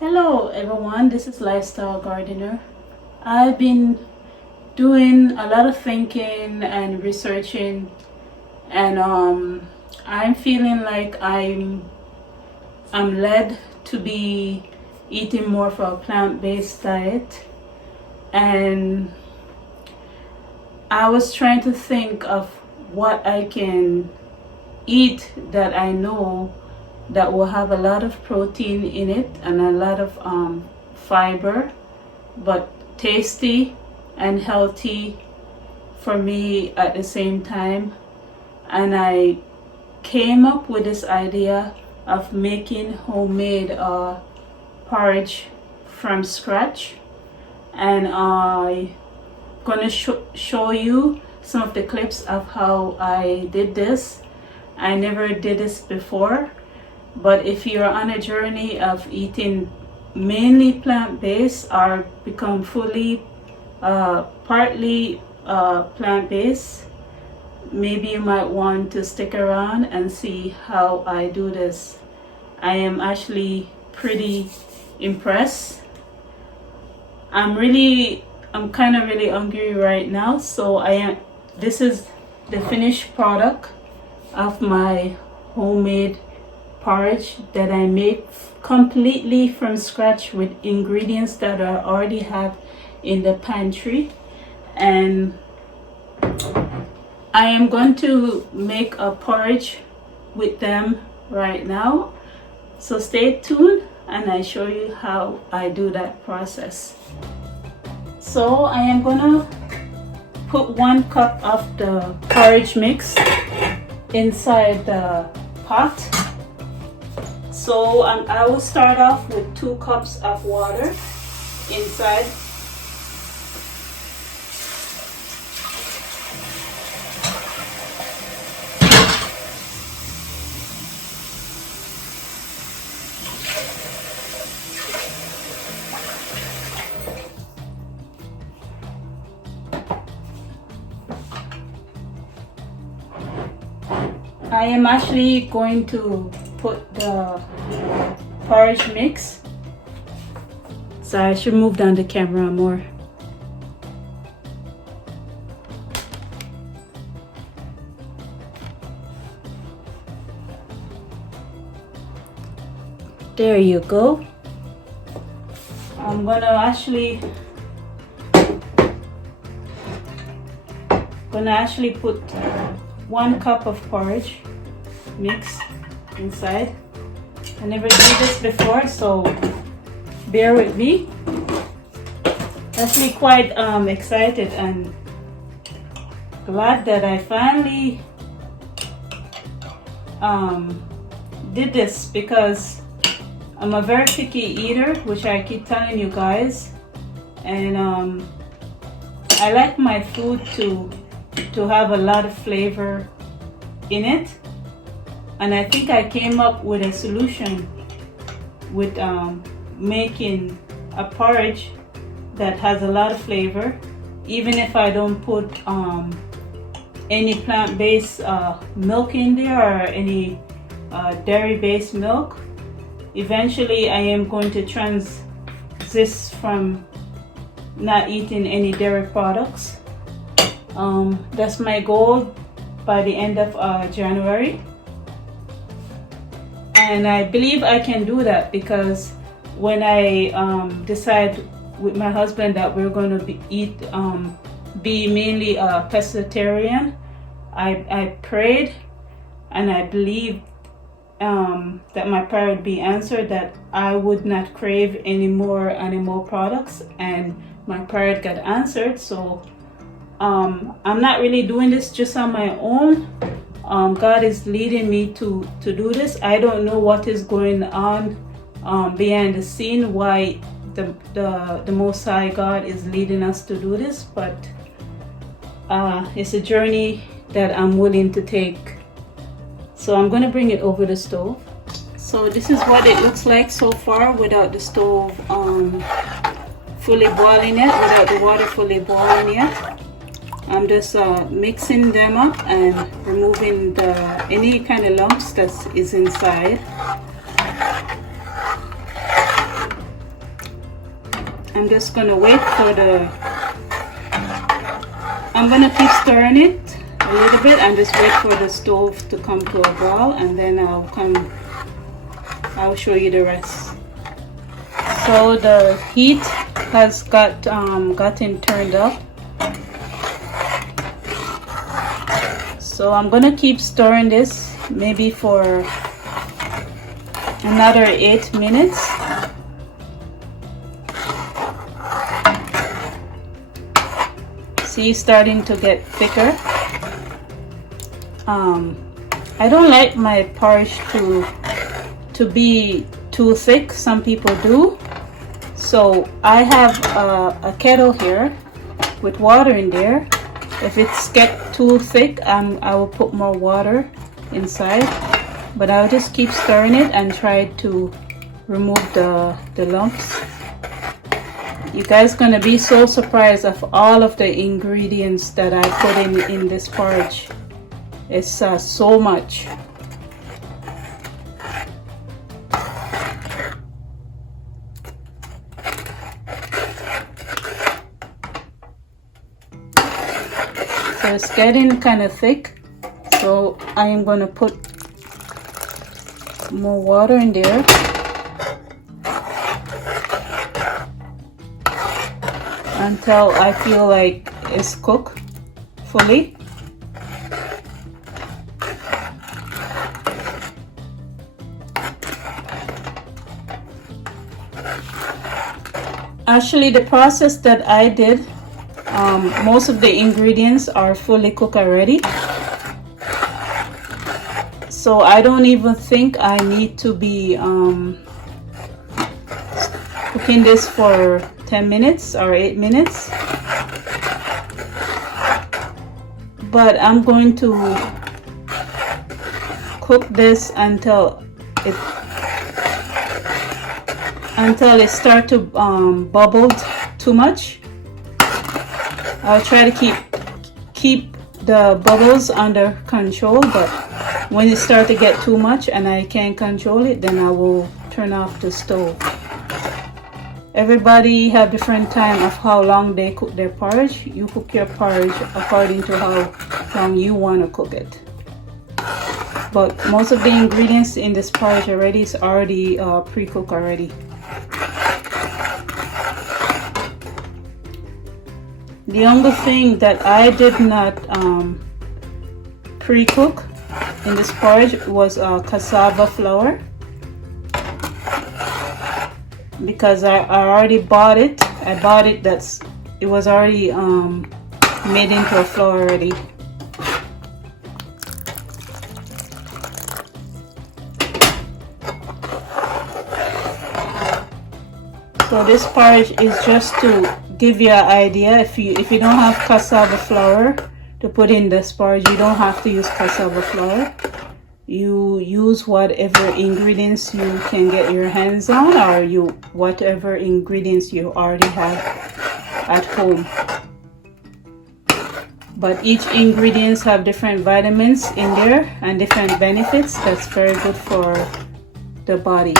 Hello everyone, this is Lifestyle Gardener. I've been doing a lot of thinking and researching, and I'm feeling like I'm led to be eating more of a plant-based diet, and I was trying to think of what I can eat that I know that will have a lot of protein in it and a lot of fiber, but tasty and healthy for me at the same time. And I came up with this idea of making homemade porridge from scratch, and I gonna show you some of the clips of how I did this. I never did this before, but if you're on a journey of eating mainly plant-based or become fully partly plant-based, maybe you might want to stick around and see how I do this. I am actually pretty impressed. I'm kind of really hungry right now, so this is the finished product of my homemade porridge that I make completely from scratch with ingredients that I already have in the pantry. And I am going to make a porridge with them right now, so stay tuned and I show you how I do that process. So I am gonna put 1 cup of the porridge mix inside the pot. So I will start off with 2 cups of water inside. I am actually going to put the porridge mix. So I should move down the camera more. There you go. I'm gonna actually put 1 cup of porridge mix inside. I never did this before, so bear with me. Actually quite excited and glad that I finally did this, because I'm a very picky eater, which I keep telling you guys, and I like my food to have a lot of flavor in it. And I think I came up with a solution with making a porridge that has a lot of flavor, even if I don't put any plant-based milk in there or any dairy-based milk. Eventually I am going to transition from not eating any dairy products. That's my goal by the end of January. And I believe I can do that, because when I decide with my husband that we're going to be mainly a pescatarian, I prayed and I believed that my prayer would be answered, that I would not crave any more animal products, and my prayer got answered. So I'm not really doing this just on my own. God is leading me to do this. I don't know what is going on behind the scene, why the Most High God is leading us to do this, but it's a journey that I'm willing to take. So I'm going to bring it over the stove. So this is what it looks like so far without the stove fully boiling yet, without the water fully boiling yet. I'm just mixing them up and removing any kind of lumps that is inside. I'm just gonna wait for I'm gonna keep stirring it a little bit and just wait for the stove to come to a boil, and then I'll show you the rest. So the heat has gotten turned up. So I'm gonna keep stirring this maybe for another 8 minutes. See, starting to get thicker. I don't like my porridge to be too thick. Some people do. So I have a kettle here with water in there. If it's get too thick, I will put more water inside. But I'll just keep stirring it and try to remove the lumps. You guys gonna be so surprised of all of the ingredients that I put in this porridge. It's so much. So it's getting kind of thick, so I am going to put more water in there. Until I feel like it's cooked fully. Actually, the process that I did, most of the ingredients are fully cooked already. So I don't even think I need to be cooking this for 10 minutes or 8 minutes. But I'm going to cook this until it starts to bubble too much. I'll try to keep the bubbles under control, but when it starts to get too much and I can't control it, then I will turn off the stove. Everybody have different time of how long they cook their porridge. You cook your porridge according to how long you want to cook it. But most of the ingredients in this porridge already is already pre-cooked already. The only thing that I did not pre-cook in this porridge was cassava flour, because I already bought it. I bought it it was already made into a flour already. So this porridge is just to give you an idea. If you don't have cassava flour to put in this porridge, you don't have to use cassava flour. You use whatever ingredients you can get your hands on, or whatever ingredients you already have at home. But each ingredients have different vitamins in there and different benefits. That's very good for the body.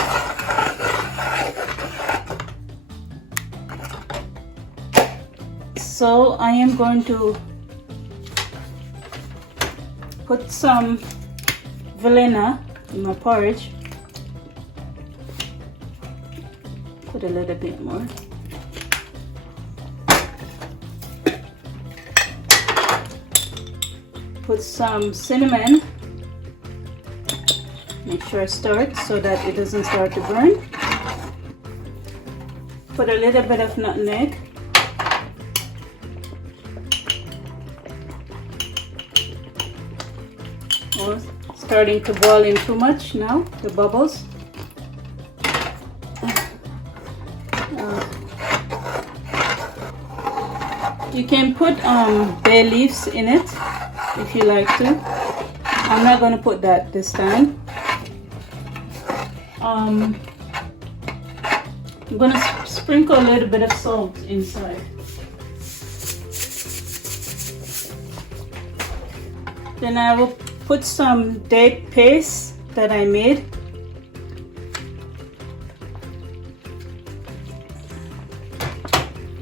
So I am going to put some vanilla in my porridge. Put a little bit more. Put some cinnamon. Make sure I stir it so that it doesn't start to burn. Put a little bit of nutmeg. Oh, starting to boil in too much now, the bubbles. You can put bay leaves in it if you like to. I'm not going to put that this time. I'm going to sprinkle a little bit of salt inside. Then I will put some date paste that I made.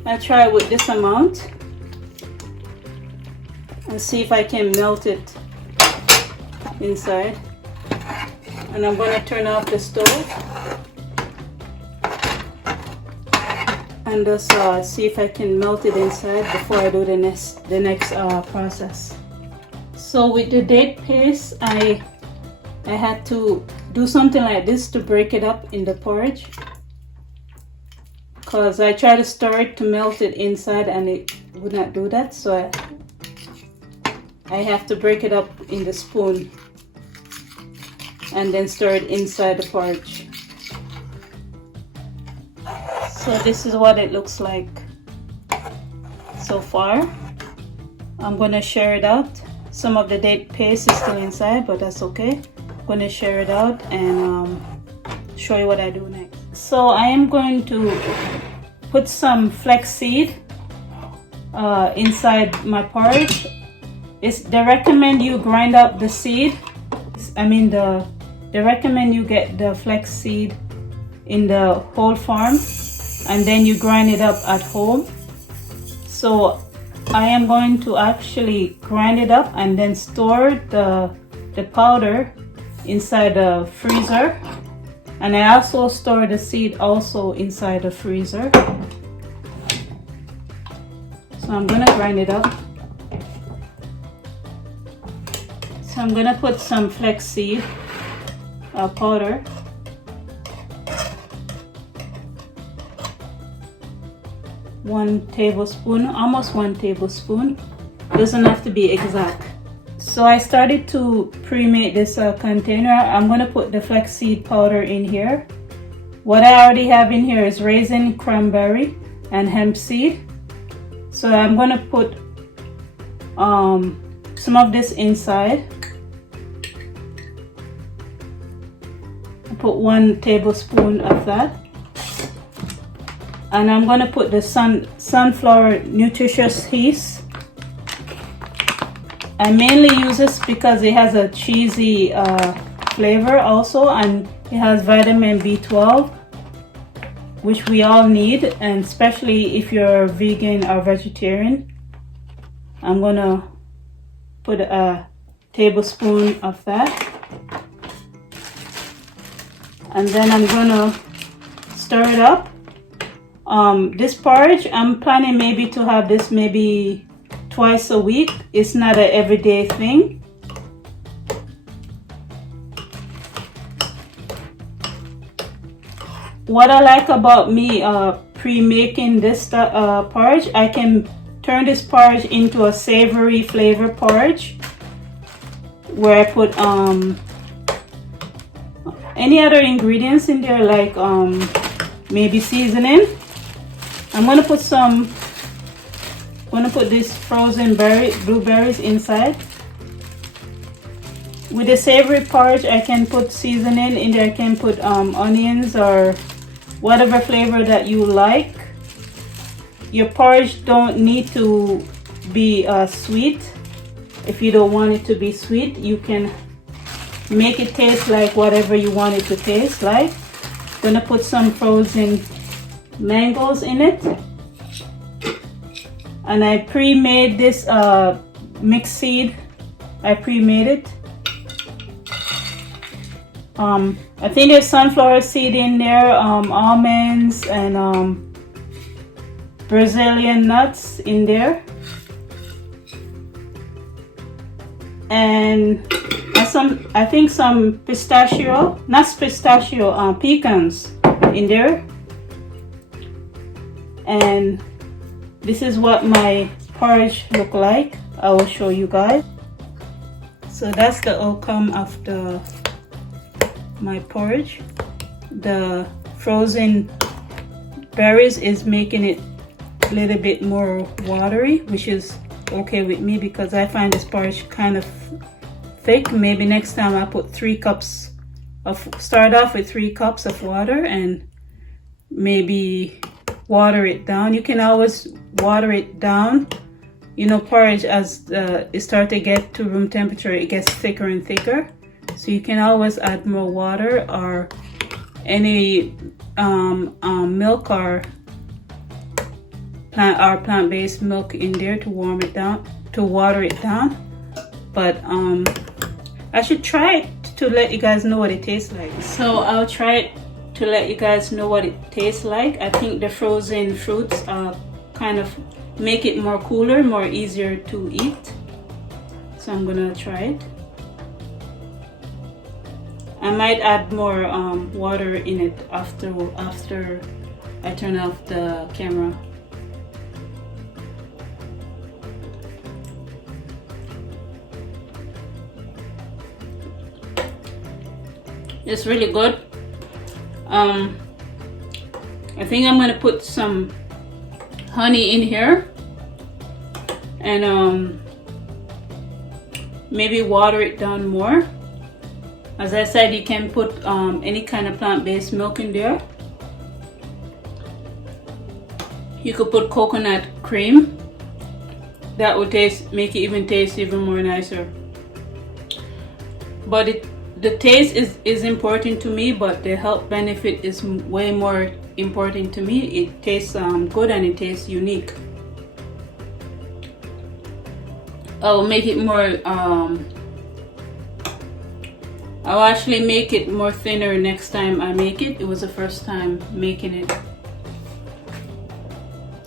I try with this amount and see if I can melt it inside. And I'm going to turn off the stove and just see if I can melt it inside before I do the next process. So with the date paste, I had to do something like this to break it up in the porridge, because I tried to stir it to melt it inside and it would not do that, so I have to break it up in the spoon and then stir it inside the porridge. So this is what it looks like so far. I'm gonna share it out. Some of the date paste is still inside, but that's okay. I'm gonna share it out and show you what I do next. So I am going to put some flax seed inside my porridge. They recommend you grind up the seed. They recommend you get the flax seed in the whole farm and then you grind it up at home. So I am going to actually grind it up and then store the powder inside the freezer, and I also store the seed also inside the freezer. So I'm gonna grind it up. So I'm gonna put some flax seed powder. One tablespoon, almost 1 tablespoon. Doesn't have to be exact. So I started to pre-make this container. I'm gonna put the flaxseed powder in here. What I already have in here is raisin, cranberry, and hemp seed. So I'm gonna put some of this inside. I put 1 tablespoon of that. And I'm gonna put the sunflower nutritious yeast. I mainly use this because it has a cheesy flavor also, and it has vitamin B12, which we all need, and especially if you're vegan or vegetarian. I'm gonna put a tablespoon of that, and then I'm gonna stir it up. This porridge, I'm planning maybe to have this maybe twice a week. It's not an everyday thing. What I like about me pre-making this porridge, I can turn this porridge into a savory flavor porridge where I put any other ingredients in there, like maybe seasoning. I'm gonna put these frozen blueberries inside. With the savory porridge, I can put seasoning in there. I can put onions or whatever flavor that you like. Your porridge don't need to be sweet. If you don't want it to be sweet, you can make it taste like whatever you want it to taste like. I'm gonna put some frozen mangoes in it, and I pre-made this mixed seed. I pre-made it. I think there's sunflower seed in there, almonds, and Brazilian nuts in there, and I think some pistachio, not pistachio, pecans in there. And this is what my porridge look like. I will show you guys. So that's the outcome of my porridge. The frozen berries is making it a little bit more watery, which is okay with me because I find this porridge kind of thick. Maybe next time I put 3 cups of, start off with 3 cups of water and maybe water it down. You can always water it down. You know, porridge, as it starts to get to room temperature, it gets thicker and thicker. So you can always add more water or any milk or plant-based milk in there to warm it down, to water it down. But I should try it to let you guys know what it tastes like. So I'll try it to let you guys know what it tastes like. I think the frozen fruits kind of make it more cooler, more easier to eat. So I'm gonna try it. I might add more water in it after I turn off the camera. It's really good. I think I'm gonna put some honey in here and maybe water it down more. As I said, you can put any kind of plant-based milk in there. You could put coconut cream. That would make it taste even more nicer. But the taste is important to me, but the health benefit is way more important to me. It tastes good and it tastes unique. I'll make it more I'll actually make it more thinner next time I make it. It was the first time making it.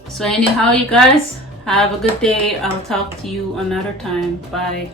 So anyhow, you guys, have a good day. I'll talk to you another time. Bye.